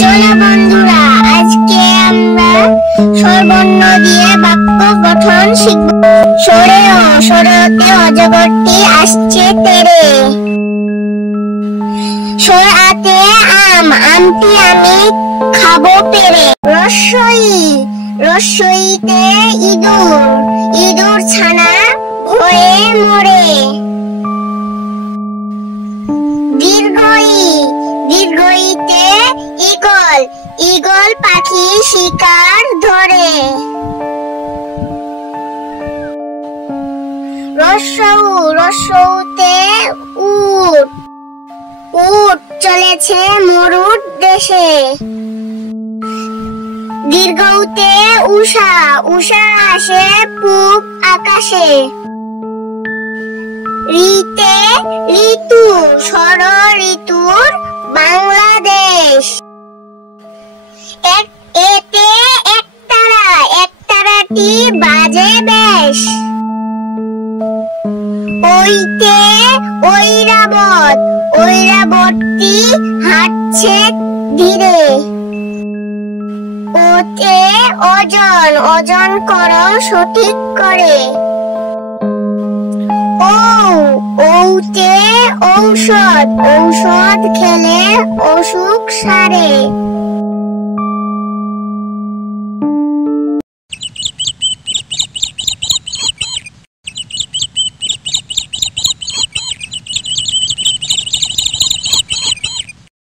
চলো বন্ধুরা, আজকে আমরা স্বরবর্ণ দিয়ে বাক্য গঠন শিখব। সরেও সরেতে অজগরটি আসছে তেরে। সরাতে আম, আমটি আমি খাবো পেরে। রস্বই, রস্বইতে ইঁদুর, ইঁদুর ছানা ভয়ে মরে। দীর্ঘই, দীর্ঘইতে ঈগল, ঈগল পাখি শিকার ধরে। রস্বউ, রস্বউতে উট, উট চলেছে মরুর দেশে। দীর্ঘউতে উষা, উষা আসে পূব আকাশে। ঋতে ঋতু, ষড় ঋতুর বাংলাদেশ। এতে একতারা, একতারাটি বাজে বেশ। ওইতে ঐরাবত, ঐরাবতটি হাঁটছে ধীরে। ওতে ওজন, ওজন করো সঠিক করে। ঔতে ঔষধ, ঔষধ খেলে অসুখ সারে।